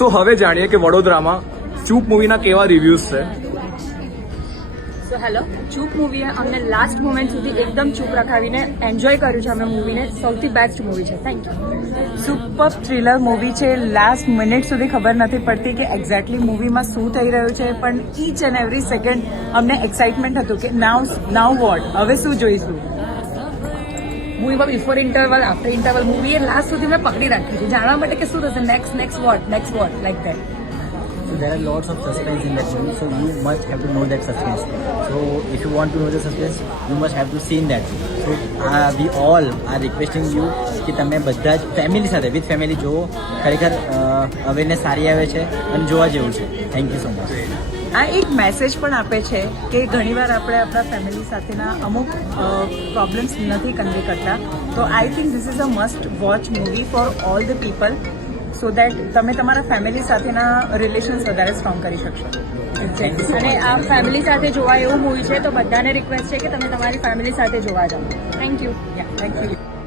તો હવે જાણીએ કે વડોદરામાં ચૂપ મૂવીના કેવા રિવ્યુઝ છે. સો હેલો ચૂપ મૂવીએ અમને લાસ્ટ મોમેન્ટ સુધી એકદમ ચૂપ રખાવીને એન્જોય કર્યું છે અમે મૂવીને. સૌથી બેસ્ટ મૂવી છે. Thank you super thriller movie છે. લાસ્ટ મિનિટ સુધી ખબર નથી પડતી કે એક્ઝેક્ટલી મૂવીમાં શું થઈ રહ્યું છે પણ ઈચ એન્ડ એવરી સેકન્ડ અમને એક્સાઇટમેન્ટ હતું કે નાવ નાવ વોટ હવે શું જોઈશું? મૂવીમાં બિફોર ઇન્ટરવલ આફ્ટર ઇન્ટરવલ મૂવીએ લાસ્ટ સુધી મેં પકડી રાખી છે. જાણવા માટે કે શું થશે? Next next what next what like that So there are lots of suspense in that movie, so you must have to know that suspense. So if you want to know the suspense, you must have to see that. So uh, we all are requesting you કે તમે બધા જ family સાથે with family જુઓ ખરેખર awareness સારી આવે છે અને જોવા જેવું છે થેન્ક યુ સો મચ આ એક મેસેજ પણ આપે છે કે ઘણીવાર આપણે આપણા ફેમિલી સાથેના અમુક પ્રોબ્લેમ્સ નથી કન્વે કરતા તો I think this is a must watch movie for all the people so that તમે તમારા ફેમિલી સાથેના રિલેશન્સ વધારે સ્ટ્રોંગ કરી શકશો. અને આ ફેમિલી સાથે જોવા એવું મૂવી છે તો બધાને રિક્વેસ્ટ છે કે તમે તમારી ફેમિલી સાથે જોવા જાઓ. Thank you thank you